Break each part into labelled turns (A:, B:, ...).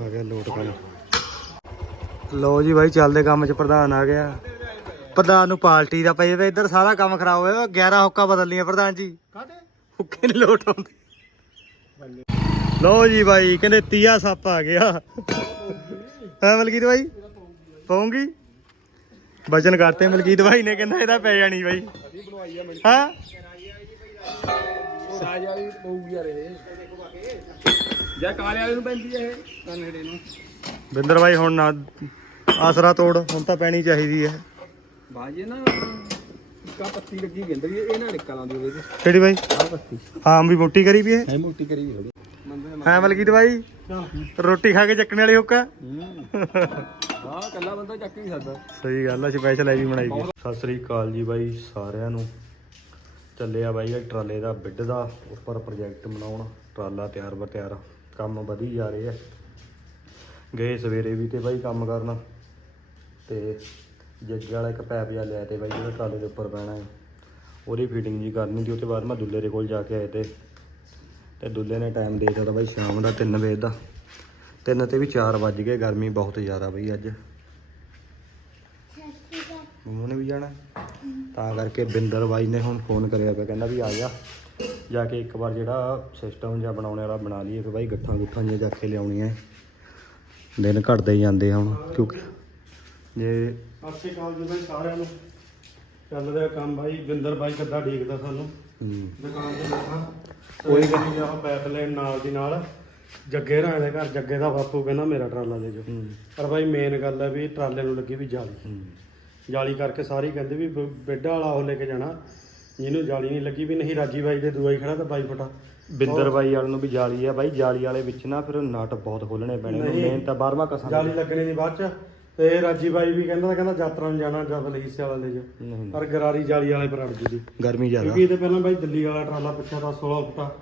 A: ਆ ਗਿਆ ਲੋਟ ਕੰਮ। ਲੋ ਜੀ ਬਾਈ ਚੱਲਦੇ ਕੰਮ 'ਚ ਪ੍ਰਧਾਨ ਆ ਗਿਆ। ਪ੍ਰਧਾਨ ਨੂੰ ਪਾਰਟੀ ਦਾ ਪਈ ਵੇ ਇੱਧਰ ਸਾਰਾ ਕੰਮ ਖਰਾਬ ਹੋਇਆ। 11 ਹੁੱਕਾ ਬਦਲਣੀਆਂ ਪ੍ਰਧਾਨ ਜੀ।
B: ਕਾਹਦੇ?
A: ਹੁੱਕੇ ਨੀ ਲੋਟ ਆਉਂਦੇ। ਲੋ ਜੀ ਬਾਈ ਕਹਿੰਦੇ ਤੀਆ ਸੱਪ ਆ ਗਿਆ। ਹੈ ਮਲਕੀਤ ਬਾਈ? ਪਾਉਂਗੀ ਵਜਨ ਕਰਤੇ ਮਲਕੀਤ ਬਾਈ ਨੇ ਕਹਿੰਦਾ ਇਹਦਾ ਪੈ ਜਾਣੀ ਬਾਈ। ਹਾਂ?
B: ਰਾਜ ਵਾਲੀ ਪਊਗੀ ਯਾਰ ਇਹ। ਜਾਂ ਕਾਲੇ ਵਾਲੇ ਨੂੰ ਪੈਂਦੀ ਹੈ ਇਹ? ਕੰਨੜੇ ਨੂੰ।
A: ਬਿੰਦਰ ਬਾਈ ਹੁਣ ਨਾ ਆਸਰਾ ਤੋੜ ਹੁਣ ਤਾਂ ਪੈਣੀ ਚਾਹੀਦੀ ਹੈ
B: ਬਾਜੇ ਨਾ ਇੱਕਾ ਪੱਤੀ ਲੱਗੀ ਗਿੰਦਰੀ ਇਹ ਨਾ ਨਿਕਲ ਆਉਂਦੀ ਉਹਦੇ ਤੇ
A: ਕਿਹੜੀ ਬਾਈ?
B: ਆਹ ਪੱਤੀ।
A: ਆਮ ਵੀ ਮੋਟੀ ਕਰੀ ਵੀ ਇਹ?
B: ਹੈ ਮੋਟੀ ਕਰੀ ਵੀ ਮੰਦੇ
A: ਹੈ ਮਲਕੀਤ ਬਾਈ ਰੋਟੀ ਖਾ ਕੇ ਚੱਕਣ ਵਾਲੀ ਹੁੱਕਾ।
B: ਹੂੰ। ਹਾਂ ਕੱਲਾ ਬੰਦਾ ਚੱਕ ਨਹੀਂ ਸਕਦਾ।
A: ਸਹੀ ਗੱਲ ਆ ਸਪੈਸ਼ਲ ਐ ਵੀ ਬਣਾਈ ਗਈ ਸਤਿ ਸ੍ਰੀ ਅਕਾਲ ਜੀ ਬਾਈ ਸਾਰਿਆਂ ਨੂੰ। ਚੱਲਿਆ ਬਾਈ ਇਹ ਟਰਾਲੇ ਦਾ ਬਿੱਡ ਦਾ ਉੱਪਰ ਪ੍ਰੋਜੈਕਟ ਬਣਾਉਣ। ਟਰਾਲਾ ਤਿਆਰ ਬਰ ਤਿਆਰ ਕੰਮ ਵਧੀ ਜਾ ਰਹੇ ਆ। ਗਏ ਸਵੇਰੇ ਵੀ ਤੇ ਬਾਈ ਕੰਮ ਕਰਨ। ਤੇ ਜੱਗੇ ਵਾਲਾ ਇੱਕ ਪੈਪ ਜਿਹਾ ਲਿਆ ਤੇ ਬਾਈ ਜਿਹੜਾ ਟਰਾਲੇ ਦੇ ਉੱਪਰ ਪੈਣਾ ਹੈ। ਉਹਦੀ ਫਿਟਿੰਗ ਜੀ ਕਰਨੀ ਸੀ ਉਹ ਤੋਂ ਬਾਅਦ ਮੈਂ ਦੁੱਲੇ ਦੇ ਕੋਲ ਜਾ ਕੇ ਆਏ ਤੇ। ਤੇ ਦੁੱਲੇ ਨੇ ਟਾਈਮ ਦੇ ਦਿੱਤਾ ਬਾਈ ਸ਼ਾਮ ਦਾ 3 ਵਜੇ ਦਾ। ਤਿੰਨ ਤੇ ਵੀ 4 ਵੱਜ ਗਏ ਗਰਮੀ ਬਹੁਤ ਜ਼ਿਆਦਾ ਬਈ ਅੱਜ। ਮੰਮੂ ਨੇ ਵੀ ਜਾਣਾ। ਤਾਂ ਕਰਕੇ ਬਿੰਦਰ ਬਾਈ ਨੇ ਹੁਣ ਫੋਨ ਕਰਿਆ ਪਿਆ ਕਹਿੰਦਾ ਵੀ ਆ ਜਾ। ਜਾ ਕੇ ਇੱਕ ਵਾਰ ਜਿਹੜਾ ਸਿਸਟਮ ਜਿਹਾ ਬਣਾਉਣੇ ਵਾਲਾ ਬਣਾ ਲਈਏ ਫਿਰ ਬਾਈ ਗੱਠਾਂ ਗੁੱਠਾਂ ਜਿਹੀਆਂ ਜਾ ਕੇ ਲਿਆਉਣੀਆਂ ਦਿਨ ਘਟਦੇ ਹੀ ਜਾਂਦੇ ਆ ਹੁਣ ਕਿਉਂਕਿ ਜੇ
C: ਸ਼੍ਰੀ ਅਕਾਲ ਜੀ ਬਾਈ ਸਾਰਿਆਂ ਨੂੰ। ਚੱਲ ਰਿਹਾ ਕੰਮ ਬਾਈ। ਬਿੰਦਰ ਬਾਈ ਕਿੱਦਾਂ ਢੀਕਦਾ ਸਾਨੂੰ? ਦੁਕਾਨ ਤੇ ਬੈਠਾ। ਕੋਈ ਗੱਲ ਨਹੀਂ ਪੈਪ ਲੈਣ ਨਾਲ ਦੀ ਨਾਲ ਜੱਗੇ ਰਾਂ ਦੇ ਘਰ ਜੱਗੇ ਦਾ ਬਾਪੂ ਕਹਿੰਦਾ ਮੇਰਾ ਟਰਾਲਾ ਲੈ ਜਾਓ। ਪਰ ਬਾਈ ਮੇਨ ਗੱਲ ਹੈ ਵੀ ਟਰਾਲੇ ਨੂੰ ਲੱਗੀ ਵੀ ਜਾਲੀ। ਜਾਲੀ ਕਰਕੇ ਸਾਰੇ ਕਹਿੰਦੇ ਵੀ ਬੇਡਾ ਵਾਲਾ ਉਹ ਲੈ ਕੇ ਜਾਣਾ। ਜਿਹਨੂੰ ਜਾਲੀ ਨਹੀਂ ਲੱਗੀ ਵੀ ਨਹੀਂ ਰਾਜੀ ਬਾਈ ਦੇ ਦੂਆ ਹੀ ਖੜਾ ਤਾਂ ਬਾਈ ਫਟਾ।
A: ਬਿੰਦਰ ਬਾਈ ਵਾਲ ਨੂੰ ਵੀ ਜਾਲੀ ਆ ਬਾਈ ਜਾਲੀ ਵਾਲੇ ਵਿੱਚ ਨਾ ਫਿਰ ਨਟ ਬਹੁਤ ਖੋਲਣੇ ਪੈਣੇ
C: ਨਹੀਂ।
A: ਮੇਨ ਤਾਂ 12ਵਾਂ ਕਸਾਂ
C: ਜਾਲੀ ਲੱਗਣੀ ਦੀ ਬਾਅਦ ਚ। ਤੇ ਰਾਜੀ ਬਾਈ ਵੀ ਕਹਿੰਦਾ ਕਹਿੰਦਾ ਯਾਤਰਾ ਨੂੰ ਜਾਣਾ ਡਬਲ ਹਿੱਸੇ ਵਾਲਾ
A: ਨਹੀਂ।
C: ਪਰ ਗਰਾਰੀ ਜਾਲੀ ਵਾਲੇ ਪਰ ਅੜ ਗਈ ਦੀ
A: ਗਰਮੀ ਜ਼ਿਆਦਾ।
C: ਕਿਉਂਕਿ ਇਹਦੇ ਪਹਿਲਾਂ ਬਾਈ ਦਿੱਲੀ ਵਾਲਾ ਟਰਾਲਾ ਪਿੱਛੇ ਦਾ 16 ਫੁੱਟਾ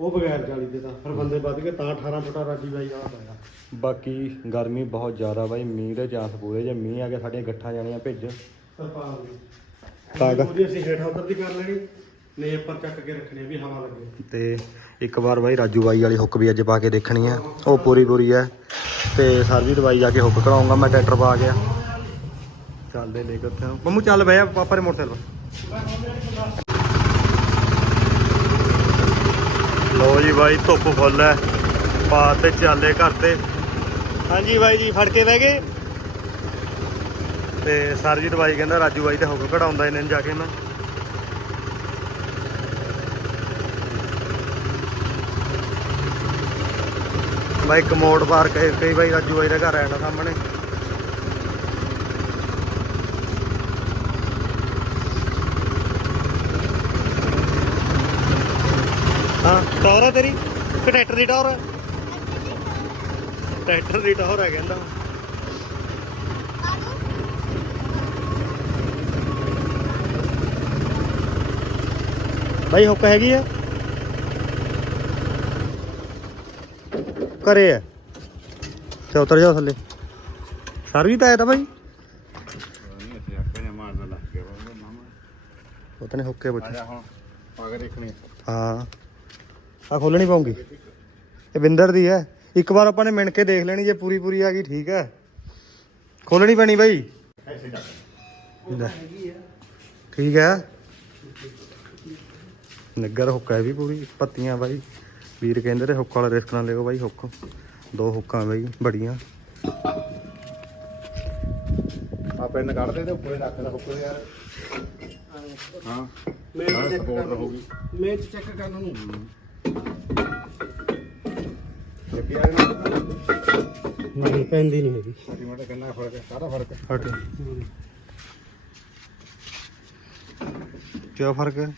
C: ਉਹ ਬਗੈਰ ਜਾਲੀ ਦੇ ਤਾਂ ਫਿਰ ਬੰਦੇ ਵੱਧ ਗਏ ਤਾਂ 18 ਫੁੱਟਾ ਰਾਜੀ ਬਾਈ ਵਾਲਾ ਪਾਇਆ।
A: ਬਾਕੀ ਗਰਮੀ ਬਹੁਤ ਜ਼ਿਆਦਾ ਬਾਈ ਮੀਂਹ ਦੇ ਚਾਂਸ ਪੂਰੇ ਜੇ ਮੀਂਹ ਆ ਕੇ ਸਾਡੀਆਂ ਗੱਠਾਂ ਜਾਣੀਆਂ ਭਿੱਜ।
C: ਤਰਪਾਲ ਦੀ।
A: ਤਾਂ ਕਰ-
C: ਉਹਦੀ ਅਸੀਂ ਹੇਠਾਂ ਉੱਤਰ ਦੀ ਕਰ ਲੈਣੀ ਨੇ ਉੱਪਰ ਚੱਕ ਕੇ ਰੱਖਣੀ ਆ ਵੀ ਹਵਾ ਲੱਗੇ।
A: ਤੇ ਇੱਕ ਵਾਰ ਬਾਈ ਰਾਜੂ ਬਾਈ ਵਾਲੀ ਹੁੱਕ ਵੀ ਅੱਜ ਪਾ ਕੇ ਦੇਖਣੀ ਹੈ ਉਹ ਪੂਰੀ ਪੂਰੀ ਹੈ ਤੇ ਸਰਵੀ ਦਵਾਈ ਜਾ ਕੇ ਹੁੱਕ ਕਢਾਉਂਗਾ ਮੈਂ ਟਰੈਕਟਰ ਪਾ ਗਿਆ ਚੱਲਦੇ ਲੈ ਕੇ ਉੱਥੇ ਨੂੰ। ਮੰਮੂ ਚੱਲ ਜਾ ਪਾਪਾ ਦੇ ਮੋਟਰਸਾਈਕਲ ਲੋ ਜੀ ਬਾਈ ਧੁੱਪ ਫੁੱਲ ਹੈ। ਪਾ ਤੇ ਚੱਲੇ ਘਰ ਤੇ। ਹਾਂਜੀ ਬਾਈ ਜੀ ਫੜ ਕੇ ਬਹਿ ਗਏ। ਤੇ ਸਰਜੀਤ ਬਾਈ ਕਹਿੰਦਾ ਰਾਜੂ ਬਾਈ ਤੇ ਹੁੱਕ ਕਢਾਉਂਦਾ ਇਹਨਾਂ ਨੂੰ ਜਾ ਕੇ ਮੈਂ। ਬਾਈ ਕਮੋਡ ਪਾਰਕ ਹੈ ਕਈ ਬਾਈ ਰਾਜੂ ਬਾਈ ਦਾ ਘਰ ਆਇਆ ਨਾ ਸਾਹਮਣੇ। ਹਾਂ ਟੌਰ ਆ ਤੇਰੀ? ਕਿ ਟਰੈਕਟਰ ਦੀ ਟੌਰ ਆ ਟਰੈਕਟਰ ਦੀ ਟੌਰ ਹੈ ਕਹਿੰਦਾ। ਬਾਈ ਹੁੱਕ ਹੈਗੀ ਆ? ਘਰੇ ਆ। ਤੇ ਉਤਰ ਜਾਓ ਥੱਲੇ। ਸਰ ਵੀ ਤਾਂ ਆਇਆ ਤਾਂ ਬਾਈ। ਉਤਨੇ ਹੁੱਕੇ ਪੁੱਛ ਹਾਂ। ਆ ਖੋਲਣੀ ਪਾਉਂਗੀ ਇਹ ਬਿੰਦਰ ਦੀ ਹੈ ਇੱਕ ਵਾਰ ਆਪਾਂ ਨੇ ਮਿਣ ਕੇ ਦੇਖ ਲੈਣੀ, ਜੇ ਪੂਰੀ ਪੂਰੀ ਆ ਗਈ, ਠੀਕ ਹੈ ਖੋਲਣੀ ਪੈਣੀ ਬਾਈ। ਲੈ। ਠੀਕ ਹੈ ਨਗਰ ਹੁੱਕਾ ਹੈ ਵੀ ਪੂਰੀ ਪੱਤੀਆਂ ਬਾਈ। ਵੀਰ ਕਹਿੰਦੇ ਤੇ ਹੁੱਕ ਵਾਲਾ ਰਿਸਕ ਨਾ ਲਿਓ ਬਾਈ ਹੁੱਕ। ਦੋ ਹੁੱਕਾਂ ਬਾਈ ਬੜੀਆਂ।
B: ਆ ਪੈਨ ਕੱਢਦੇ ਤੇ ਉੱਪਰੇ ਰੱਖ ਦੇ ਉੱਪਰੇ ਯਾਰ। ਹਾਂ
C: ਮੈਂ
B: ਸਪੋਰਟ ਰਹੂਗੀ।
C: ਮੈਂ ਚੈੱਕ ਕਰਨ ਨੂੰ। ਨਹੀਂ ਪੈਂਦੀ ਨਹੀਂ ਹੈਗੀ।
B: ਅਸੀਂ ਮੈਂ ਤਾਂ ਕਹਿੰਦਾ ਫ਼ਰਕ ਹੈ ਸਾਰਾ ਫ਼ਰਕ ਹੈ।
A: ਹਟ ਕੀ ਫ਼ਰਕ ਹੈ?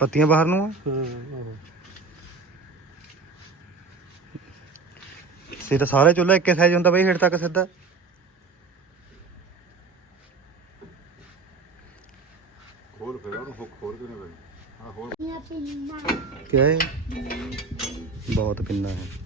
A: ਪੱਤੀਆਂ ਬਾਹਰ ਨੂੰ ਆ।
C: ਹਾਂ ਆਹੋ।
A: ਸੇ ਤਾਂ ਸਾਰੇ ਚੁੱਲ੍ਹਾ ਇੱਕੇ ਸਾਈਜ਼ ਹੁੰਦਾ ਬਈ ਹੇਠ ਤੱਕ ਸਿੱਧਾ।
B: ਖੋਲ ਫਿਰ ਉਹਨੂੰ ਹੁੱਕ ਖੋਲ ਕੇ ਨਹੀਂ ਬਈ। ਹਾਂ ਖੋਲ।
A: ਕੀ ਹੈ ਬਹੁਤ ਪਿੰਨਾ ਹੈ।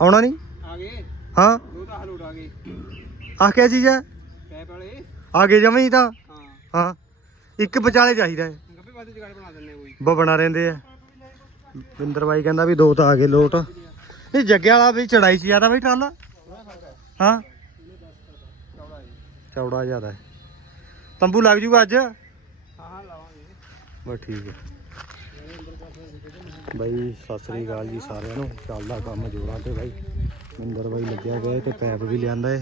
A: ਆਉਣਾ ਨਹੀਂ?
B: ਆ ਗਏ।
A: ਹਾਂ।
B: ਦੋ ਤਾਂ ਹਲੂਟ ਆ ਗਏ।
A: ਆਹ ਕਿਆ ਚੀਜ਼ ਹੈ?
B: ਪੈਪ ਵਾਲੇ।
A: ਆਗੇ ਜਮੇ ਹੀ ਤਾਂ।
B: ਹਾਂ।
A: ਹਾਂ। ਇੱਕ ਵਿਚਾਲੇ ਚਾਹੀਦਾ ਹੈ।
B: ਗੱਪੇ ਵਾਸਤੇ ਜਗਾੜ ਬਣਾ ਦਿੰਨੇ ਕੋਈ।
A: ਬਬਣਾ ਰਹਿੰਦੇ ਆ। ਵਿੰਦਰ ਬਾਈ ਕਹਿੰਦਾ ਵੀ ਦੋ ਤਾਂ ਆ ਗਏ ਲੋਟ। ਇਹ ਜੱਗੇ ਵਾਲਾ ਵੀ ਚੜਾਈ ਚ ਜ਼ਿਆਦਾ ਬਈ ਟਰਾਲਾ? ਹਾਂ। ਚੌੜਾ ਜ਼ਿਆਦਾ ਹੈ। ਤੰਬੂ ਲੱਗ ਜੂਗਾ ਅੱਜ?
B: ਹਾਂ ਹਾਂ ਲਾਵਾਂਗੇ।
A: ਬਸ ਠੀਕ ਹੈ। ਬਾਈ, ਸਤਿ ਸ੍ਰੀ ਅਕਾਲ ਜੀ ਸਾਰਿਆਂ ਨੂੰ। ਚੱਲਦਾ ਕੰਮ ਜੋਰਾਂ ਤੇ ਬਾਈ। ਵਿੰਦਰ ਬਾਈ ਲੱਗਿਆ ਗਿਆ ਤੇ ਪੈਪ ਵੀ ਲਿਆਂਦਾ ਏ।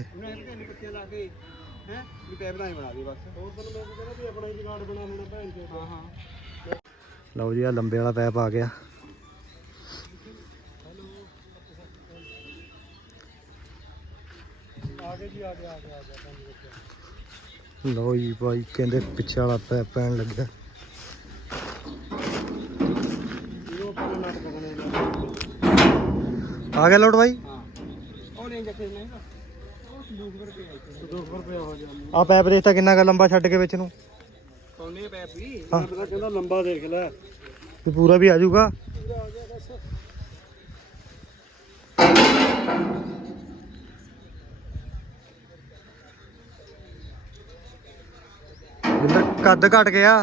B: ਹੈ ਵੀ ਪੈਪ ਤਾਂ ਹੀ ਬਣਾ ਦੇ ਬਸ ਹੋਰ ਤਾਂ ਮੈਂ ਕਹਿੰਦਾ ਵੀ ਆਪਣਾ ਹੀ ਜਗਾੜ ਬਣਾ ਲੈਣਾ ਭੈਣ ਚੋ ਹਾਂ ਹਾਂ
A: ਲਓ ਜੀ ਆ ਲੰਬੇ ਵਾਲਾ ਪੈਪ ਆ ਗਿਆ। ਲਓ ਜੀ ਭਾਈ ਕਹਿੰਦੇ ਪਿੱਛੇ ਵਾਲਾ ਪੈਪ ਪੈਣ ਲੱਗਿਆ ਆ ਗਿਆ ਲੋਟ ਬਾਈ
B: ਹਾਂ ਉਹ ਨਹੀਂ ਜੱਕੇ ਨਹੀਂ ਨਾ ਉਹ ਸੰਦੂਕ ਪਰ ਪਿਆ ਇੱਥੇ
C: 200 ਰੁਪਏ ਹੋ ਜਾ
A: ਆ ਪੈਪ ਦੇਖਤਾ ਕਿੰਨਾ ਕੁ ਲੰਬਾ ਛੱਡ ਕੇ ਵਿੱਚ ਨੂੰ।
B: ਪਾਉਨੇ ਪੈਪ ਵੀ
C: ਕਹਿੰਦਾ ਲੰਬਾ ਦੇਖ ਲੈ
A: ਵੀ ਪੂਰਾ ਵੀ ਆ ਜਾਊਗਾ। ਬਿੰਦਰ ਕੱਦ ਘਟ ਗਿਆ।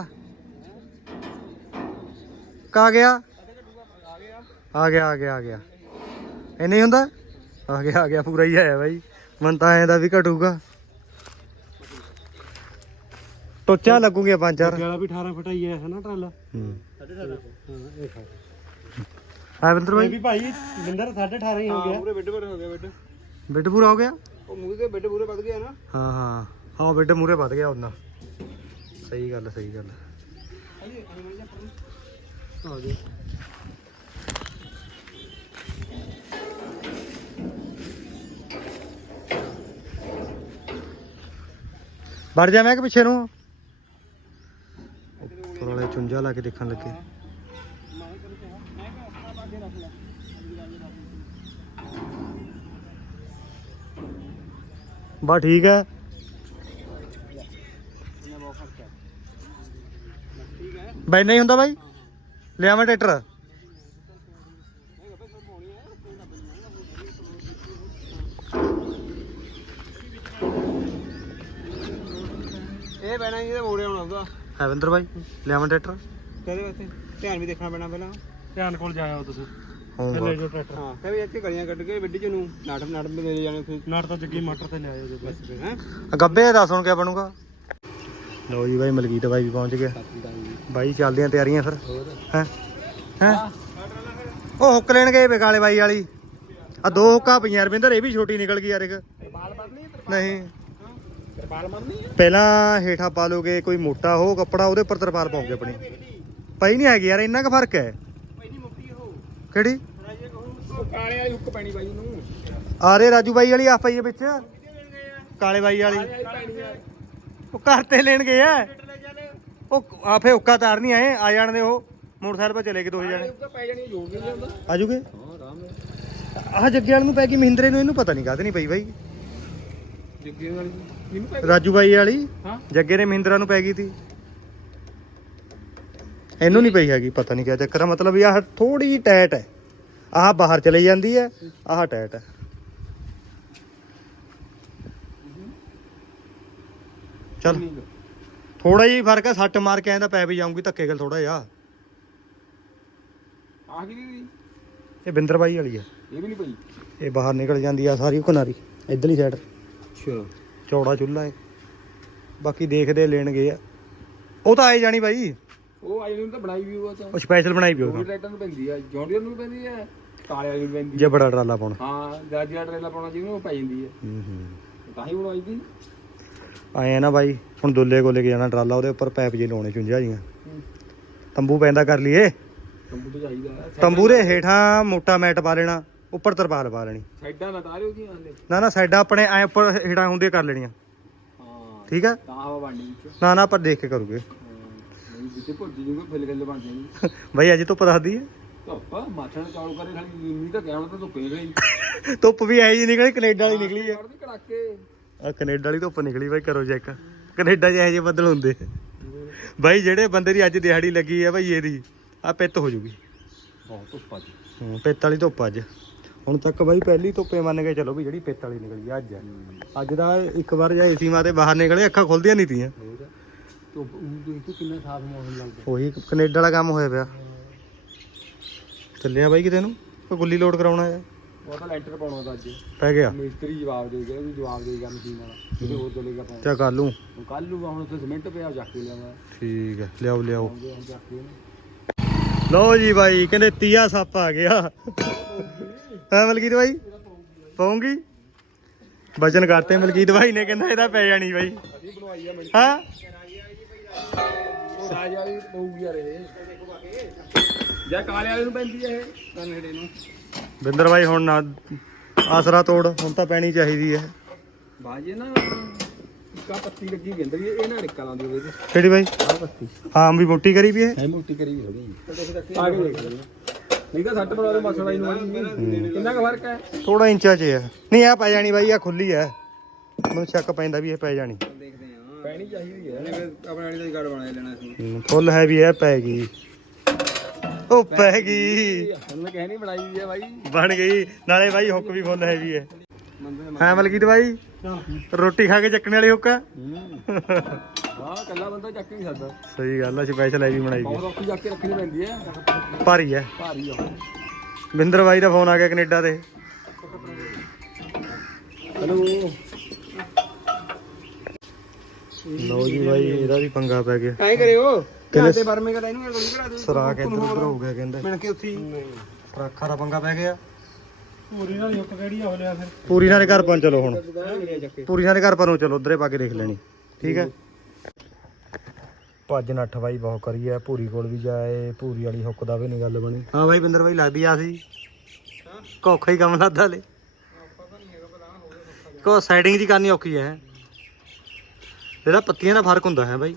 A: ਕਾ ਗਿਆ? ਆ ਗਿਆ ਆ ਗਿਆ ਆ ਗਿਆ। ਇਹ ਨਹੀਂ ਹੁੰਦਾ? ਆ ਗਿਆ ਆ ਗਿਆ ਪੂਰਾ ਹੀ ਆਇਆ ਬਾਈ। ਮਨ ਤਾਂ ਐਂ ਦਾ ਵੀ ਘਟੂਗਾ। ਟੋਚਾ ਲੱਗੂਗੇ ਪੰਜ ਚਾਰ।
C: ਵਾਲਾ ਵੀ 18 ਫੁੱਟ ਹੀ ਹੈ ਹੈ ਨਾ ਟਰਾਲਾ?
A: ਹੂੰ।
C: ਹਾਂ ਇਹ ਖਾ।
A: ਆ ਬਿੰਦਰ
C: ਇਹ
A: ਬਾਈ
C: ਵੀ ਭਾਈ ਬਿੰਦਰ 18.5 ਹੀ ਹੋ
B: ਹਾਂ
C: ਗਿਆ।
B: ਪੂਰੇ ਬੈੱਡ ਪਰ ਹੋ ਗਿਆ ਬੈੱਡ।
A: ਬਿੱਡ ਪੂਰਾ ਹੋ ਗਿਆ?
B: ਉਹ ਮੂੰਹ ਦੇ ਬੈੱਡ ਪੂਰੇ ਵੱਧ ਗਿਆ ਨਾ।
A: ਹਾਂ ਹਾਂ। ਹਾਂ ਬਿੱਡ ਮੂਰੇ ਵੱਧ ਗਿਆ ਉਹਨਾਂ। ਸਹੀ ਗੱਲ ਸਹੀ ਗੱਲ।
C: ਆ ਗਿਆ।
A: ਵੜ ਜਾ ਮੈਂ ਕਿ ਪਿੱਛੇ ਨੂੰ? ਉੱਪਰ ਵਾਲੇ ਚੁੰਝਾ ਲਾ ਕੇ ਦੇਖਣ ਲੱਗੇ। ਬਾ ਠੀਕ ਹੈ।
B: ਇਹਨਾਂ ਬਹੁਤ ਫ਼ਰਕ
A: ਬਾਈ ਨਹੀਂ ਹੁੰਦਾ ਬਾਈ? ਲਿਆਵਾਂ ਟਰੈਕਟਰ।
B: ਇਹ ਬੈਣਾ ਇਹਦੇ ਮੋੜੇ ਆਉਣਾ ਉਹਦਾ
A: ਹੈਵਿੰਦਰ ਬਾਈ ਲਿਆਵਾਂ ਟਰੈਕਟਰ?
B: ਕਹਦੇ ਵਾਸਤੇ ਧਿਆਨ ਵੀ ਦੇਖਣਾ ਪੈਣਾ ਪਹਿਲਾਂ।
C: ਧਿਆਨ ਕੋਲ ਜਾਇਓ ਤੁਸੀਂ।
A: ਹੋਊਗਾ
C: ਲੈ ਜੋ ਟਰੈਕਟਰ।
B: ਹਾਂ ਕਹੇ ਇੱਥੇ ਗਲੀਆਂ ਕੱਢ ਕੇ ਵੱਡੀ ਚ ਨੂੰ ਨਾਟਮ ਨਾਟਮ ਦੇ ਜਾਣੇ ਫਿਰ
C: ਨਾਟ ਤਾਂ ਜੱਗੀ ਮਟਰ ਤੇ ਲਿਆਇਓ ਜੀ
B: ਬਸ ਫਿਰ ਹੈ?
A: ਗੱਬੇ ਦੱਸ ਹੁਣ ਕਿਆ ਬਣੂਗਾ? ਲਓ ਜੀ ਬਾਈ ਮਲਕੀਤ ਬਾਈ ਵੀ ਪਹੁੰਚ ਗਿਆ ਬਾਈ ਚੱਲਦੀਆਂ ਤਿਆਰੀਆਂ ਫਿਰ। ਹੈ? ਹੈ? ਉਹ ਹੁੱਕ ਲੈਣ ਗਏ ਬੇਕਾਲੇ ਬਾਈ ਵਾਲੀ। ਆ ਦੋ ਹੁੱਕਾਂ ਪਈਆਂ ਰਵਿੰਦਰ ਇਹ ਵੀ ਛੋਟੀ ਨਿਕਲ ਗਈ ਯਾਰ ਇੱਕ। ਨਹੀਂ। ਪਹਿਲਾਂ ਹੇਠਾਂ ਪਾ ਲੋਗੇ ਕੋਈ ਮੋਟਾ ਹੋ ਕੱਪੜਾ ਉਹਦੇ ਉੱਪਰ ਤਰਪਾਲ ਪਾਓਗੇ ਆਪਣੀ। ਪਈ ਨਹੀਂ ਹੈਗੀ ਯਾਰ ਇੰਨਾ ਕੁ ਫ਼ਰਕ ਹੈ।
B: ਪਹਿਲੀ ਮੁੱਕੀ ਉਹ।
A: ਕਿਹੜੀ?
B: ਥੋੜਾ ਜਿਹਾ ਕਹੂੰ ਕਾਲੇ ਵਾਲੀ ਹੁੱਕ ਪੈਣੀ ਬਾਈ ਨੂੰ
A: ਆਰੇ ਰਾਜੂ ਬਾਈ ਵਾਲੀ ਆ ਪਈ ਹੈ ਵਿੱਚ। ਕਾਲੇ ਬਾਈ ਵਾਲੀ। ਉਹ ਘਰ ਤੇ ਲੈਣ ਗਏ ਆ। ਉਹ ਆਪੇ ਹੁੱਕਾ ਤਾਰ ਨਹੀਂ ਆਏ ਆ ਜਾਣ ਦੇ ਉਹ। ਮੋਟਰਸਾਈਕਲ 'ਤੇ ਚਲੇ ਗਏ ਦੋ ਜਣੇ।
B: ਹੁੱਕ ਪੈ ਜਾਣੀ ਜੋੜ ਨਹੀਂ ਜਾਂਦਾ
A: ਆ ਜੂਗੇ ਆਹ ਜੱਗੇ ਵਾਲ ਨੂੰ ਪੈ ਗਈ ਮਹਿੰਦਰੇ ਨੂੰ ਇਹਨੂੰ ਪਤਾ ਨਹੀਂ ਕਾਹਦੇ ਨਹੀਂ ਪਈ ਬਾਈ।
B: ਜੱਗੇ ਵਾਲੀ ਪੈ
A: ਰਾਜੂ ਬਾਈ ਵਾਲੀ?
B: ਹਾਂ।
A: ਜੱਗੇ ਨੇ ਮਹਿੰਦਰਾ ਨੂੰ ਪੈ ਗਈ ਤੀ। ਇਹਨੂੰ ਨਹੀਂ ਪਈ ਹੈਗੀ ਪਤਾ ਨਹੀਂ ਕਿਆ ਚੱਕਰ ਆ। ਮਤਲਬ ਇਹ ਆਹ ਥੋੜੀ ਜਿਹੀ ਟਾਈਟ ਹੈ। ਆਹ ਬਾਹਰ ਚਲੇ ਜਾਂਦੀ ਹੈ ਆਹ ਟਾਈਟ ਹੈ। ਚਲ। ਥੋੜਾ ਜਿਹਾ ਫ਼ਰਕ ਹੈ ਸੱਟ ਮਾਰ ਕੇ ਆਂਦਾ ਪੈ ਵੀ ਜਾਊਂਗੀ ਧੱਕੇ ਗਲ ਥੋੜਾ ਜਿਹਾ।
B: ਆ ਗਈ ਦੀ
A: ਇਹ ਬਿੰਦਰ ਬਾਈ ਵਾਲੀ ਹੈ।
B: ਇਹ ਵੀ ਨਹੀਂ ਪਈ।
A: ਇਹ ਬਾਹਰ ਨਿਕਲ ਜਾਂਦੀ ਆ ਸਾਰੀ ਕਿਨਾਰੀ ਇਧਰਲੀ ਸਾਈਡ
B: ਅੱਛਾ।
A: ਚੌੜਾ ਚੁੱਲ੍ਹਾ ਹੈ ਬਾਕੀ ਦੇਖਦੇ ਲੈਣ ਗਏ ਆ। ਉਹ ਤਾਂ ਆਏ ਜਾਣੀ ਬਾਈ।
B: ਉਹ ਆਈ ਨੂੰ ਤਾਂ ਬਣਾਈ ਵੀ ਉਹ ਤਾਂ।
A: ਉਹ ਸਪੈਸ਼ਲ ਬਣਾਈ ਪਿਓ
B: ਉਹ ਟਰੈਕਟਰ ਨੂੰ ਪੈਂਦੀ ਆ। ਜੌਂਡੀਅਰ ਨੂੰ ਪੈਂਦੀ ਆ ਕਾਲੇ ਵਾਲੀ ਨੂੰ ਪੈਂਦੀ
A: ਜੇ ਬੜਾ ਟਰਾਲਾ ਪਾਉਣਾ।
B: ਹਾਂ ਗਾਜੀਆ ਟਰੇਲਾ ਪਾਉਣਾ ਜਿਹਨੂੰ ਉਹ ਪੈ ਜਾਂਦੀ ਆ।
A: ਹੂੰ ਹੂੰ।
B: ਤਾਂ ਹੀ ਬਣਾਈ ਦੀ।
A: ਆਏ ਨਾ ਬਾਈ ਹੁਣ ਦੁੱਲੇ ਕੋਲੇ ਕੇ ਜਾਣਾ ਟਰਾਲਾ ਉਹਦੇ ਉੱਪਰ ਪੈਪ ਜੇ ਲਾਉਣੇ ਚੁੰਝਾ ਜੀਆਂ। ਤੰਬੂ ਪੈਂਦਾ ਕਰ ਲਈਏ।
B: ਕੰਪਿਊਟਰ ਚਾਹੀਦਾ।
A: ਤੰਬੂ ਦੇ ਹੇਠਾਂ ਮੋਟਾ ਮੈਟ ਪਾ ਲੈਣਾ। ਉੱਪਰ ਤਰਪਾਲ ਪਾ ਲੈਣੀ।
B: ਸਾਈਡਾਂ ਨਾ ਤਾਰਿਓ ਜੀ ਆਂਦੇ
A: ਨਾ ਨਾ ਸਾਈਡਾਂ ਆਪਣੇ ਐ ਉੱਪਰ ਹੇਠਾਂ ਹੁੰਦੇ ਕਰ ਲੈਣੀਆਂ।
B: ਹਾਂ
A: ਠੀਕ ਆ?
B: ਤਾਂ ਹਵਾ ਬਣਨੀ ਵਿੱਚ।
A: ਨਾ ਨਾ ਆਪਾਂ ਦੇਖ ਕੇ ਕਰੂਗੇ।
B: ਨਹੀਂ ਇੱਥੇ ਭੁੱਜ ਜੂਗਾ ਫਿਲ ਗਿੱਲ ਬਣ ਜਾਏਗੀ
A: ਬਾਈ ਅੱਜ ਧੁੱਪ ਦੱਸਦੀ ਹੈ
B: ਧੁੱਪ ਮਾਥਣ ਚੌਲ ਕਰੇ ਖਾਲੀ ਮੀਂਹ ਤਾਂ ਕਹਿਣ ਤਾਂ ਧੁੱਪੇ ਨਿਕਲੀ
A: ਧੁੱਪ ਵੀ ਐ ਜੀ ਨਿਕਲੀ ਕੈਨੇਡਾ ਵਾਲੀ ਨਿਕਲੀ
B: ਕਰਦੀ ਕੜਾਕੇ
A: ਆ। ਕੈਨੇਡਾ ਵਾਲੀ ਧੁੱਪ ਨਿਕਲੀ ਬਾਈ ਕਰੋ ਚੈੱਕ। ਕੈਨੇਡਾ 'ਚ ਇਹੋ ਜਿਹੇ ਬੱਦਲ ਹੁੰਦੇ। ਬਾਈ ਜਿਹੜੇ ਬੰਦੇ ਦੀ ਅੱਜ ਦਿਹਾੜੀ ਲੱਗੀ ਹੈ ਬਾਈ ਇਹਦੀ ਆ ਪਿੱਤ ਹੋ ਜੂਗੀ।
B: ਬਹੁਤ ਧੁੱਪ ਅੱਜ।
A: ਹੂੰ ਪਿੱਤ ਵਾਲੀ ਧੁੱਪ ਅੱਜ। ਹੁਣ ਤੱਕ ਬਾਈ ਪਹਿਲੀ ਧੁੱਪੇ ਮੰਨ ਕੇ ਚਲੋ ਵੀ ਜਿਹੜੀ ਪਿੱਤ ਵਾਲੀ ਨਿਕਲੀ ਆ ਅੱਜ। ਅੱਜ ਦਾ ਇੱਕ ਵਾਰ ਜਾਂ ਏਸੀ ਮਾਤੇ ਬਾਹਰ ਨਿਕਲੇ ਅੱਖਾਂ ਖੁੱਲਦੀਆਂ ਨਹੀਂ ਤੀਆਂ।
B: ਧੁੱਪ ਉਹ ਤੂੰ ਕਿੰਨਾ ਸਾਫ਼ ਮੌਸਮ ਲੱਗਦਾ?
A: ਉਹੀ ਕੈਨੇਡਾ ਵਾਲਾ ਕੰਮ ਹੋਇਆ ਪਿਆ। ਚੱਲਿਆ ਬਾਈ ਕਿਤੇ ਨੂੰ ਕੋਈ ਗੁੱਲੀ ਲੋਡ ਕਰਾਉਣਾ ਹੈ।
B: ਉਹ ਤਾਂ ਲੈਂਟਰ ਪਾਉਣਾ ਤਾਂ ਅੱਜ।
A: ਪੈ ਗਿਆ।
B: ਮਿਸਤਰੀ ਜਵਾਬ ਦੇ ਗਿਆ ਉਹ ਜਵਾਬ ਦੇਗਾ ਮਸ਼ੀਨ ਵਾਲਾ। ਕਿਤੇ ਹੋਰ ਚਲੇਗਾ ਪਾਉਣਾ
A: ਚਾ ਕਰ ਲੂੰ
B: ਕੱਲ ਨੂੰ ਹੁਣ ਉੱਥੇ ਸਿਮੈਂਟ ਪਿਆ ਚੱਕ ਕੇ ਲਿਆਵਾਂ
A: ਠੀਕ ਹੈ ਲਿਆਓ ਲਿਆਓ।
B: ਆ
A: ਲਓ ਜੀ ਬਾਈ ਕਹਿੰਦੇ ਤੀਆ ਸੱਪ ਆ ਗਿਆ। ਹੈ ਮਲਕੀਤ ਬਾਈ? ਪਾਉਂਗੀ ਵਜਨ ਕਰਤੇ ਮਲਕੀਤ ਬਾਈ ਨੇ ਕਹਿੰਦਾ ਇਹਦਾ ਪੈ ਜਾਣੀ ਬਾਈ। ਹਾਂ?
B: ਰਾਜਾ ਵੀ ਪਊਗੀ ਯਾਰ ਇਹ ਜਾਂ ਕਾਲੇ ਵਾਲੇ ਨੂੰ ਪੈਂਦੀ ਆ ਇਹ ਤਾਂ ਨੇੜੇ ਨੂੰ
A: ਬਿੰਦਰ ਬਾਈ ਹੁਣ ਨਾ ਆਸਰਾ ਤੋੜ ਹੁਣ ਤਾਂ ਪੈਣੀ ਚਾਹੀਦੀ ਹੈ।
B: ਬਾਜੇ ਨਾ ਇੱਕਾ ਪੱਤੀ ਲੱਗੀ ਗੰਦਰੀ ਇਹ ਨਾ ਰਿੱਕਾ ਲਾਉਂਦੀ ਹੋਵੇ ਤੇ
A: ਕਿਹੜੀ ਬਾਈ?
B: ਪੱਤੀ।
A: ਹਾਂ ਵੀ ਮੋਟੀ ਕਰੀ ਵੀ ਹੈ
B: ਹੈ ਮੋਟੀ ਕਰੀ ਵੀ ਹੋਗੀ ਆ ਕੇ ਦੇਖ ਨਹੀਂ ਤਾਂ ਸੱਟ ਬਣਾ ਦੇ ਮਸਲਾ ਹੀ ਨਹੀਂ ਕਿੰਨਾ ਕੁ ਫ਼ਰਕ ਹੈ?
A: ਥੋੜਾ ਇੰਚਾ 'ਚ ਹੈ ਨਹੀਂ ਆ ਪੈ ਜਾਣੀ ਬਾਈ ਆ ਖੁੱਲੀ ਹੈ ਮੈਨੂੰ ਸ਼ੱਕ ਪੈਂਦਾ ਵੀ ਇਹ ਪੈ ਜਾਣੀ।
B: ਦੇਖਦੇ ਆ ਪੈਣੀ ਚਾਹੀਦੀ ਹੈ। ਆਪਣੇ ਵਾਲੀ ਦਾ ਗੜ ਬਣਾ ਲੈਣਾ ਸੀ।
A: ਹੂੰ, ਫੁੱਲ ਹੈ ਵੀ ਹੈ ਪੈ ਗਈ। ਉਹ ਪੈ ਗਈ।
B: ਉਹਨੇ ਕਹਿ ਨਹੀਂ ਬਣਾਈ ਵੀ ਹੈ ਬਾਈ।
A: ਬਣ ਗਈ। ਨਾਲੇ ਬਾਈ ਹੁੱਕ ਵੀ ਫੁੱਲ ਹੈਵੀ ਹੈ।
B: ਮੰਦੇ
A: ਹਾਂ ਮਲਕੀਤ ਬਾਈ। ਰੋਟੀ ਖਾ ਕੇ ਚੱਕਣ ਵਾਲੀ ਹੁੱਕ? ਆ
B: ਹੂੰ ਹਾਂ ਕੱਲਾ ਬੰਦਾ ਚੱਕ ਨਹੀਂ ਸਕਦਾ।
A: ਸਹੀ ਗੱਲ ਆ ਸਪੈਸ਼ਲ ਹੈ ਵੀ ਬਣਾਈ
B: ਬਹੁਤ ਔਖੀ ਚੱਕ ਕੇ ਰੱਖਣੀ ਪੈਂਦੀ ਹੈ
A: ਭਾਰੀ ਹੈ
B: ਭਾਰੀ ਆ।
A: ਬਿੰਦਰ ਬਾਈ ਦਾ ਫੋਨ ਆ ਗਿਆ ਕੈਨੇਡਾ ਤੇ।
B: ਹਲੋ।
A: ਲਓ ਜੀ ਬਾਈ ਇਹਦਾ ਵੀ ਪੰਗਾ ਪੈ ਗਿਆ।
B: ਕਾਹੇ ਕਰਿਓ ਕਿਹਨੇ ਤੇ ਬਰਮੇ ਕਰਾ ਇਹਨੂੰ ਗੋਲੀ ਕਰਾ ਦੇ
A: ਸਰਾਖ ਇੱਧਰ ਉੱਧਰ ਹੋ ਗਿਆ ਕਹਿੰਦੇ।
B: ਮਿਣ ਕੇ ਉੱਥੀ
A: ਸਰਾਖਾ ਦਾ ਪੰਗਾ ਪੈ ਗਿਆ।
C: ਪੂਰੀ ਨਾਲ ਹੁੱਕ ਕਿਹੜੀ ਹੋ ਲਿਆ ਫਿਰ।
A: ਪੂਰੀ ਨਾਲ ਘਰ ਪਹੁੰਚ ਚਲੋ ਹੁਣ। ਪੂਰੀ ਨਾਲ ਘਰ ਪਰ ਨੂੰ ਚਲੋ ਉਧਰੇ ਪਾ ਕੇ ਦੇਖ ਲੈਣੀ। ਠੀਕ ਹੈ? ਭੱਜ ਨੱਠ ਬਾਈ ਬਹੁਤ ਕਰੀ ਹੈ ਪੂਰੀ ਕੋਲ ਵੀ ਜਾਏ ਪੂਰੀ ਵਾਲੀ ਹੁੱਕ ਦਾ ਵੀ ਨਹੀਂ ਗੱਲ ਬਣੀ। ਹਾਂ ਬਾਈ ਬਿੰਦਰ ਬਾਈ ਲੱਗਦੀ ਆ ਸੀ। ਕੋਖਾ ਹੀ ਕੰਮ ਲੱਗਦਾ ਲੈ ਕੋ ਸੈਟਿੰਗ ਜੀ ਕਰਨੀ ਔਖੀ ਹੈ। ਜਿਹੜਾ ਪੱਤੀਆਂ ਦਾ ਫ਼ਰਕ ਹੁੰਦਾ ਹੈ ਬਾਈ।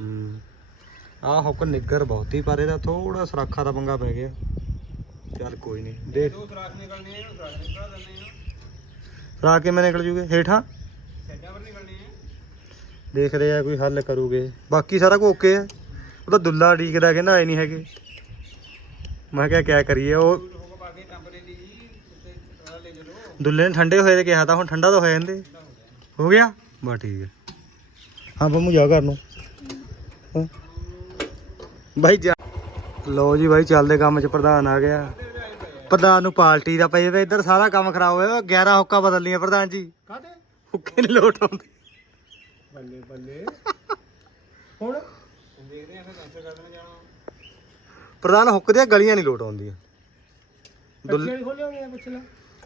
A: ਹੂੰ। ਆਹ ਹੁੱਕ ਨਿੱਗਰ ਬਹੁਤ ਹੀ ਪਰ ਇਹਦਾ ਥੋੜਾ ਸਰਾਖਾ ਦਾ ਪੰਗਾ ਪੈ ਗਿਆ। ਚੱਲ ਕੋਈ ਨਹੀਂ ਦੇਖ
B: ਸਰਾਖ ਨਿਕਲਣੇ ਆ ਸਰਾਖ ਨਿਕਲ ਦਿੰਦੇ ਆ।
A: ਸਰਾਖ ਕਿਵੇਂ ਨਿਕਲ ਜੂਗੇ? ਹੇਠਾਂ?
B: ਛੱਡਾਂ ਪਰ ਨਿਕਲਣੇ ਆ।
A: ਦੇਖਦੇ ਆ ਕੋਈ ਹੱਲ ਕਰੂਗੇ। ਬਾਕੀ ਸਾਰਾ ਕੁਝ ਓਕੇ ਆ। ਉਹ ਤਾਂ ਦੁੱਲਾ ਡੀਕਦਾ ਕਹਿੰਦਾ ਆਏ ਨਹੀਂ ਹੈਗੇ। ਮੈਂ ਕਿਹਾ ਕਿਆ ਕਰੀਏ ਉਹ
B: ਕੇ ਦੀ
A: ਦੁੱਲੇ ਨੇ ਠੰਡੇ ਹੋਏ ਤੇ ਕਿਹਾ ਤਾਂ ਹੁਣ ਠੰਡਾ ਤਾਂ ਹੋ ਜਾਂਦੇ ਹੋ ਗਿਆ? ਬਾ ਠੀਕ ਹੈ ਹਾਂ ਬੰਮੂ ਜਾ ਘਰ ਨੂੰ। ਹਾਂ। ਬਾਈ ਜਾ। ਲੋ ਜੀ ਬਾਈ ਚੱਲਦੇ ਕੰਮ ਚ ਪ੍ਰਧਾਨ ਆ ਗਿਆ। ਪ੍ਰਧਾਨ ਨੂੰ ਪਾਰਟੀ ਦਾ ਪਈ ਵੇ ਇੱਧਰ ਸਾਰਾ ਕੰਮ ਖਰਾਬ ਹੋਇਆ ਵਾ, 11 ਹੁੱਕਾ ਬਦਲਣੀਆਂ ਪ੍ਰਧਾਨ ਜੀ।
B: ਕਾਹਦੇ
A: ਹੁੱਕੇ ਨਹੀਂ ਲੋਟ ਆਉਂਦੇ।
B: ਬੱਲੇ ਬੱਲੇ। ਹੁਣ? ਦੇਖਦੇ ਆ ਫਿਰ ਕੈਂਸਲ ਕਰ ਦੇਣਾ ਜਾਣਾ
A: ਪ੍ਰਧਾਨ ਹੁੱਕ ਦੀਆਂ ਗਲੀਆਂ ਨਹੀਂ ਲੋਟ ਆਉਂਦੀਆਂ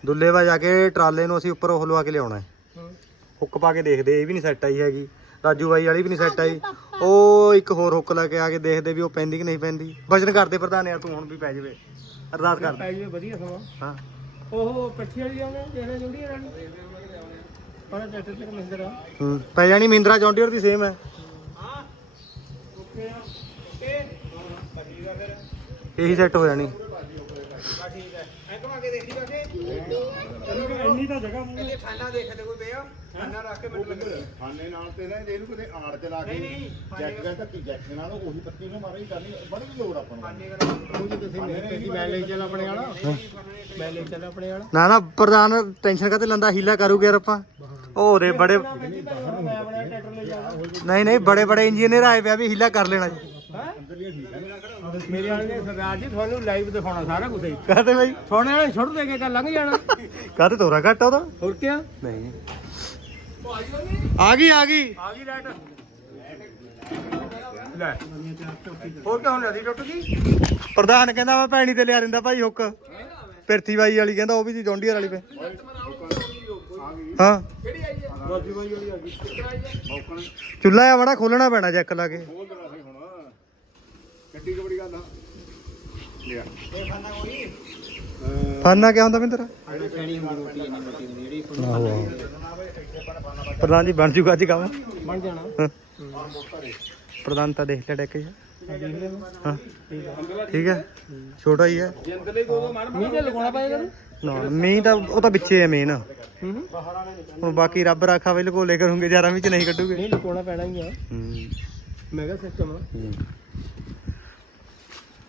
A: ਦੁੱਲ- ਵਾ ਜਾ ਕੇ ਟਰਾਲੇ ਨੂੰ ਅਸੀਂ ਉੱਪਰ ਉਹ ਲਵਾ ਕੇ ਲਿਆਉਣਾ ਹਾਂ। ਹੁੱਕ ਪਾ ਕੇ ਦੇਖਦੇ ਇਹ ਵੀ ਨਹੀਂ ਸੈੱਟ ਆਈ ਹੈਗੀ। ਰਾਜੂ ਬਾਈ ਵਾਲੀ ਵੀ ਨਹੀਂ ਸੈੱਟ ਆਈ। ਉਹ ਇੱਕ ਹੋਰ ਹੁੱਕ ਲੈ ਕੇ ਆ ਕੇ ਦੇਖਦੇ ਵੀ ਉਹ ਪੈਂਦੀ ਕਿ ਨਹੀਂ ਪੈਂਦੀ। ਵਜਨ ਕਰਦੇ ਪ੍ਰਧਾਨ ਯਾਰ ਤੂੰ ਹੁਣ ਵੀ ਪੈ ਜਾਵੇ। ਅਰਦਾਸ ਕਰ।
B: ਪੈ ਜਾਵੇ ਵਧੀਆ ਸਮਾਂ।
A: ਹਾਂ।
B: ਉਹ ਪੱਠੀ ਵਾਲੀ ਆਉਣੇ ਜਿਹੜੇ ਜੁੜੀ ਰਹਿਣ ਪਰ ਟਰੈਕਟਰ ਤੇ ਮਹਿੰਦਰਾ
A: ਹੂੰ। ਪੈ ਜਾਣੀ ਮਹਿੰਦਰਾ ਜੌਂਡੀਅਰ ਦੀ ਸੇਮ ਹੈ।
B: ਹਾਂ। Okay okay.
A: ਇਹੀ ਸੈੱਟ ਹੋ ਜਾਣੀ।
B: ਬਾ ਠੀਕ ਹੈ ਐ ਕਮਾ ਕੇ ਦੇਖੀ ਬਾਕੇ
C: ਇੰਨੀ ਤਾਂ ਜਗ੍ਹਾ ਮੂੰਹ
B: ਇਹਦੇ ਖਾਨਾ ਦੇਖਦੇ ਕੋਈ ਪਿਆ ਖਾਨਾ ਰੱਖ ਕੇ ਮਿੰਟ ਲੱਗੇ
D: ਖਾਨੇ ਨਾਲ ਤੇ ਨਾ ਇਹਨੂੰ ਕਿਤੇ ਆੜ ਤੇ ਲਾ ਕੇ
B: ਨਹੀਂ, ਨਹੀਂ,
D: ਜੈਕ ਦਾ ਧੱਕੀ ਜੈਕ ਨਾਲ ਉਹੀ ਪੱਤੀ ਨੂੰ ਮਾਰੀ ਕਰਨੀ ਬੜੀ ਲੋੜ ਆਪਾਂ ਨੂੰ।
B: ਖਾਨੇ ਕਰਾ ਉਹ ਜੀ ਤੁਸੀਂ ਮੇਰੇ ਤੇ ਮੈਂ ਲੈ ਚੱਲ ਆਪਣੇ ਵਾਲਾ। ਮੈਂ ਲੈ ਚੱਲ ਆਪਣੇ ਵਾਲਾ।
A: ਨਾ ਨਾ ਪ੍ਰਧਾਨ ਟੈਨਸ਼ਨ ਕਾਤੇ ਲੈਂਦਾ? ਹੀਲਾ ਕਰੂਗੇ ਯਾਰ ਆਪਾਂ। ਉਹ ਰੇ ਬੜੇ
B: ਮੈਂ ਆਪਣਾ ਟਰੈਕਟਰ ਲੈ ਜਾਣਾ
A: ਨਹੀਂ ਨਹੀਂ ਬੜੇ ਬੜੇ ਇੰਜੀਨੀਅਰ ਆਏ ਪਿਆ ਵੀ ਹੀਲਾ ਕਰ ਲੈਣਾ ਜੀ।
B: ਮੇਰੇ ਵਾਲੇ ਨੇ ਸਰਦਾਰ ਜੀ ਤੁਹਾਨੂੰ ਲਾਈਵ ਦਿਖਾਉਣਾ ਸਾਰਾ ਕੁਝ ਹੀ।
A: ਕਾਤੇ ਬਾਈ?
B: ਥੋੜੇ ਵਾਲੇ ਛੁੱਟ ਦੇ ਕੇ ਕੱਲ ਲੰਘ ਜਾਣਾ।
A: ਕਾਤੇ ਤੋਰਾ ਘੱਟ ਆ ਉਹਦਾ?
B: ਹੋਰ ਕੀ
A: ਨਹੀਂ। ਆ ਗਈ ਆ ਗਈ।
B: ਆ ਗਈ ਲਾਈਟ ਲੈ। ਹੋਰ ਕਿਆ ਹੁਣ ਨਦੀ ਟੁੱਟ ਗਈ?
A: ਪ੍ਰਧਾਨ ਕਹਿੰਦਾ ਮੈਂ ਭੈਣੀ ਤੇ ਲਿਆ ਦਿੰਦਾ ਭਾਈ ਹੁੱਕ। ਪਿਰਥੀ ਬਾਈ ਵਾਲੀ ਕਹਿੰਦਾ ਉਹ ਵੀ ਜੀ ਜੌਂਡੀਅਰ ਵਾਲੀ ਪੇ ਹਾਂ।
B: ਰਾਜੀ ਬਾਈ ਵਾਲੀ ਆ ਗਈ।
A: ਚੁੱਲ੍ਹਾ ਆ ਬੜਾ ਖੋਲਣਾ ਪੈਣਾ ਜੈਕ ਲਾ ਕੇ।
D: ਕੁ ਬੜੀ ਗੱਲ ਆ। ਲਿਆ।
A: ਫਾਨਾ ਕਿਆ ਹੁੰਦਾ ਮਿੰਦਰ
B: ਪੈਣੀ ਹੁੰਦੀ ਰੋਟੀ ਇੰਨੀ ਮੋਟੀ ਹੁੰਦੀ ਜਿਹੜੀ
A: ਆਹੋ। ਆਹੋ ਪ੍ਰਧਾਨ ਜੀ ਬਣ ਜੂਗਾ ਅੱਜ ਕੰਮ।
B: ਬਣ ਜਾਣਾ।
A: ਹਾਂ। ਪ੍ਰਧਾਨਤਾ ਦੇਖ ਲੈ ਡੈਕ ਹਾਂ। ਠੀਕ ਹੈ। ਛੋਟਾ ਹੀ ਹੈ।
B: ਮੀਂਹ ਤੇ ਲਗਾਉਣਾ ਪਏਗਾ
A: ਨਾ ਮੀਂਹ ਤਾਂ ਉਹ ਤਾਂ ਵਿੱਚੇ ਹੈ ਮੇਨ ਹੁਣ ਬਾਕੀ ਰੱਬ ਰਾਖਾ ਵੇ ਲਕੋਲੇ ਕਰੂੰਗੇ ਯਾਰਾਂ ਵਿੱਚ ਨਹੀਂ ਕੱਢੂਗੇ।
B: ਨਹੀਂ ਲਗਾਉਣਾ ਪੈਣਾ ਹੀ ਆ।
A: ਹੂੰ।
B: ਮੈਗਾ ਸਿਸਟਮ ਆ।
A: ਹੂੰ।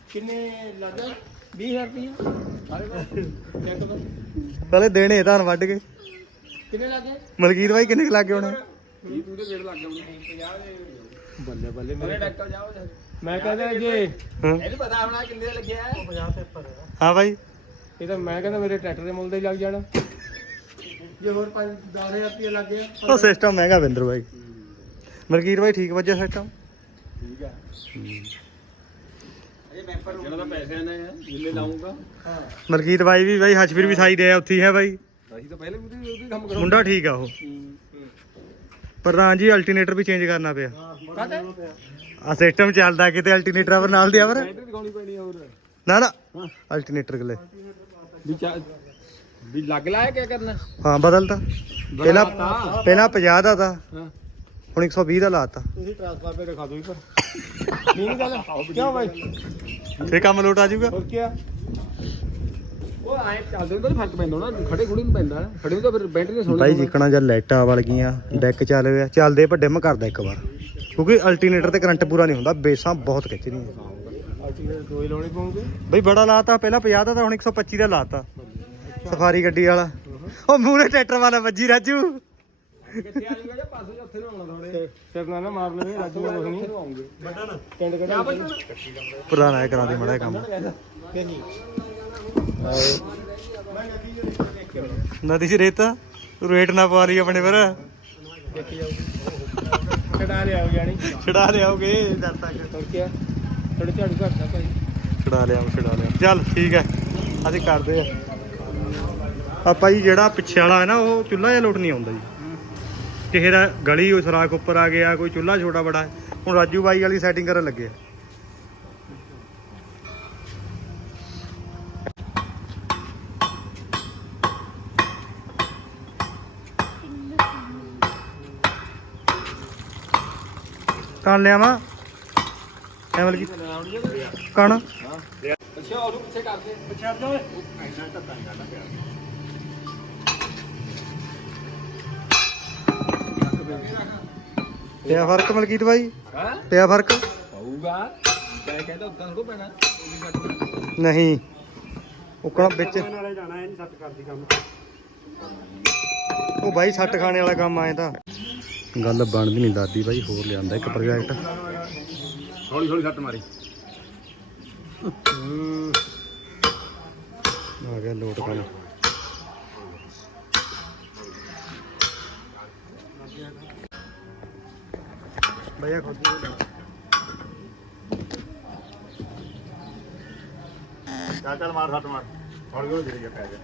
B: ਕਿੰਨੇ ਲੱਗਾ 20000 ਰੁਪਏ ਸਾਰੇ ਦਾ ਚੈੱਕ ਦਾ।
A: ਪਹਿਲੇ ਦੇਣੇ ਧਾਨ ਵੱਢ ਕੇ।
B: ਕਿੰਨੇ ਲੱਗੇ
A: ਮਲਕੀਤ ਭਾਈ ਕਿੰਨੇ ਕੁ ਲੱਗੇ ਹੋਣੇ?
B: 20 ਤੂੰ ਦੇ ਗੇੜ ਲੱਗ ਗਿਆ 50 ਬੱਲੇ ਬੱਲੇ ਮੇਰੇ ਡਾਕਟਰ ਜਾਓ ਮੈਂ ਕਹਿੰਦਾ ਜੇ
A: ਹਾਂ।
B: ਇਹਨੂੰ ਪਤਾ ਆਪਣਾ ਕਿੰਨੇ ਦਾ ਲੱਗਿਆ। 50 ਤੇ ਉੱਪਰ
A: ਹਾਂ। ਭਾਈ
B: ਇਹ ਤਾਂ ਮੈਂ ਕਹਿੰਦਾ ਮੇਰੇ ਟਰੈਕਟਰ ਦੇ ਮੁੱਲ ਤੇ ਹੀ ਲੱਗ ਜਾਣਾ। ਜੇ ਹੋਰ 5 10000 ਰੁਪਏ ਲੱਗ ਗਿਆ
A: ਉਹ ਸਿਸਟਮ ਮਹਿੰਗਾ ਬਿੰਦਰ ਭਾਈ ਮਲਕੀਤ ਭਾਈ ਠੀਕ ਵੱਜਿਆ ਸਿਸਟਮ
B: ਠੀਕ ਆ। ਜਿਹੜਾ ਤਾਂ ਪੈਸੇ ਨੇ ਜਿੰਨੇ ਲਾਉਂਗਾ। ਹਾਂ
A: ਮਲਕੀਤ ਭਾਈ ਵੀ ਭਾਈ ਹਜਵੀਰ ਵੀ ਸਾਈ ਦੇ ਆ ਉੱਥੇ ਹੀ ਹੈ ਭਾਈ
B: ਅਸੀਂ ਤਾਂ ਪਹਿਲੇ ਵੀ ਉਹਦੀ ਕੰਮ ਕਰੋ
A: ਮੁੰਡਾ ਠੀਕ ਆ ਉਹ। ਪ੍ਰਧਾਨ ਜੀ ਅਲਟਰਨੇਟਰ ਵੀ ਚੇਂਜ ਕਰਨਾ ਪਿਆ। ਆ ਸਿਸਟਮ ਚੱਲਦਾ ਕਿਤੇ ਅਲਟਰਨੇਟਰ ਪਰ ਨਾਲ ਦਿਆ ਪਰ।
B: ਬੈਟਰੀ ਦਿਖਾਉਣੀ ਪੈਣੀ ਹੋਰ।
A: ਨਾ ਨਾ। ਅਲਟਰਨੇਟਰ ਗਲੇ
B: ਵੀ ਚਾ ਵੀ ਲੱਗ ਲਾਇਆ ਕੀ ਕਰਨਾ?
A: ਹਾਂ ਬਦਲਤਾ। ਪਹਿਲਾਂ। ਪਹਿਲਾਂ 50 ਦਾ ਤਾ।
B: ਹਾਂ।
A: ਹੁਣ 120 ਦਾ ਲਾਤਾ।
B: ਤੁਸੀਂ ਟ੍ਰਾਂਸਫਾਰਮਰ ਦਿਖਾ ਦਿਓ ਪਰ ਨਹੀਂ ਗੱਲ ਕਿਉਂ ਬਾਈ?
A: ਫੇਰ ਕੰਮ ਲੋਟ ਆ ਜਾਊਗਾ।
B: ਹੋਰ ਕੀ ਉਹ ਆਏ ਚੱਲਦੇ ਤਾਂ ਫ਼ਰਕ ਪੈਂਦਾ ਨਾ ਖੜੇ ਖੁੜੇ ਨੂੰ ਪੈਂਦਾ। ਖੜੇ ਨੂੰ ਤਾਂ ਫਿਰ ਬੈਟਰੀ ਨੇ ਸੋਣਾ
A: ਬਾਈ ਜਿੱਕਣਾ ਜਦ ਲਾਈਟਾਂ ਵਲ ਗਈਆਂ ਡੈਕ ਚੱਲ ਗਿਆ ਚੱਲਦੇ ਪਰ ਡਿਮ ਕਰਦਾ ਇੱਕ ਵਾਰ। ਕਿਉਂਕਿ ਅਲਟਰਨੇਟਰ ਤੇ ਕਰੰਟ ਪੂਰਾ ਨਹੀਂ ਹੁੰਦਾ ਬੇਸਾਂ ਬਹੁਤ ਖਿੱਚਦੀਆਂ।
B: ਦੋ ਹੀ ਲਾਉਣੇ ਪਉਂਗੇ
A: ਬਈ ਬੜਾ ਲਾਤਾ ਪਹਿਲਾਂ 50 ਦਾ ਤਾਂ ਹੁਣ 125 ਦਾ ਲਾਤਾ। ਸਫਾਰੀ ਗੱਡੀ ਵਾਲਾ। ਉਹ ਮੂਰੇ ਟਰੈਕਟਰ ਵਾਲਾ ਵੱਜੀ ਰਾਜੂ।
B: ਕਿੱਥੇ ਆ ਜਾਊਗਾ ਜਾਂ ਪਾਸੇ ਉੱਥੇ ਨੂੰ ਆਉਣਾ ਥੋੜੇ ਸਿਰ ਨਾਲ ਨਾ ਮਾਰ ਲਵੇ ਰਾਜੂ ਨੂੰ ਕੁਝ ਨਹੀਂ। ਆਉਂਗੇ ਵੱਡਣ ਪਿੰਡ ਕਿਹੜਾ
A: ਪੁਰਾਣਾ ਹੈ ਕਰਾ ਦੇ ਮੜਾ ਕੰਮ। ਨਦੀ 'ਚ ਰੇਤਾ ਰੇਟ ਨਾ ਪਵਾ ਲਈ ਆਪਣੇ ਪਰ।
B: ਦੇਖੀ ਜਾਊ ਕਢਾ ਲਿਆਓ ਜਾਣੀ
A: ਛਡਾ ਲਿਆਓਗੇ ਜਦ ਤੱਕ
B: ਹੋਰ ਕੀ ਥੋੜੇ ਝਾੜੂ ਘੱਟ ਦਾ ਭਾਈ।
A: ਛਡਾ ਲਿਆਓ ਛਡਾ ਲਿਆਓ ਚੱਲ ਠੀਕ ਹੈ ਅਸੀਂ ਕਰਦੇ ਆ। ਆਪਾਂ ਜੀ ਜਿਹੜਾ ਪਿੱਛੇ ਵਾਲਾ ਹੈ ਨਾ ਉਹ ਚੁੱਲ੍ਹਾ ਜਿਹਾ ਲੋਟ ਨਹੀਂ ਆਉਂਦਾ ਜੀ। ਕਿਸੇ ਦਾ ਗਲੀ ਉਹ ਸਰਾਖ ਉੱਪਰ ਆ ਗਿਆ ਕੋਈ ਚੁੱਲ੍ਹਾ ਛੋਟਾ ਬੜਾ। ਹੁਣ ਰਾਜੂ ਬਾਈ ਵਾਲੀ ਸੈਟਿੰਗ ਕਰਨ ਲੱਗੇ ਆ। ਕਣ ਲਿਆਵਾਂ ਐਮਲ ਕੀ ਕਣ?
B: ਅੱਛਾ ਉਹਨੂੰ ਪਿੱਛੇ ਕਰਦੇ ਪਿੱਛੇ ਹਟ ਜਾਓ
A: ਪਿਆ ਫ਼ਰਕ ਮਲਕੀਤ ਬਾਈ?
B: ਹਾਂ?
A: ਪਿਆ ਫ਼ਰਕ?
B: ਹੋਊਗਾ ਮੈਂ ਕਹਿੰਦਾ ਉਦਾਂ ਥੋੜਾ ਪੈਣਾ।
A: ਨਹੀਂ। ਉਕਣਾ ਵਿੱਚ।
C: ਨਾਲੇ ਜਾਣਾ ਇਹ ਨਹੀਂ ਸੱਟ ਕਰਦੀ ਕੰਮ।
A: ਉਹ ਬਾਈ ਸੱਟ ਖਾਣੇ ਵਾਲਾ ਕੰਮ ਆਏ ਤਾਂ। ਗੱਲ ਬਣਦੀ ਨਹੀਂ ਦਾਦੀ ਬਾਈ ਹੋਰ ਲਿਆਂਦਾ ਇੱਕ ਪ੍ਰੋਜੈਕਟ
D: ਹੌਲੀ ਹੌਲੀ ਸੱਟ ਮਾਰੀ।
A: ਆ ਗਿਆ ਲੋਟ ਕੰਮ ਭਈਆ ਖੁਦ
D: ਚੱਲ ਚੱਲ ਮਾਰ ਸੱਟ ਮਾਰ। ਹੌਲੀ ਹੌਲੀ ਜਿਹੜੀ ਪੈ ਜਾ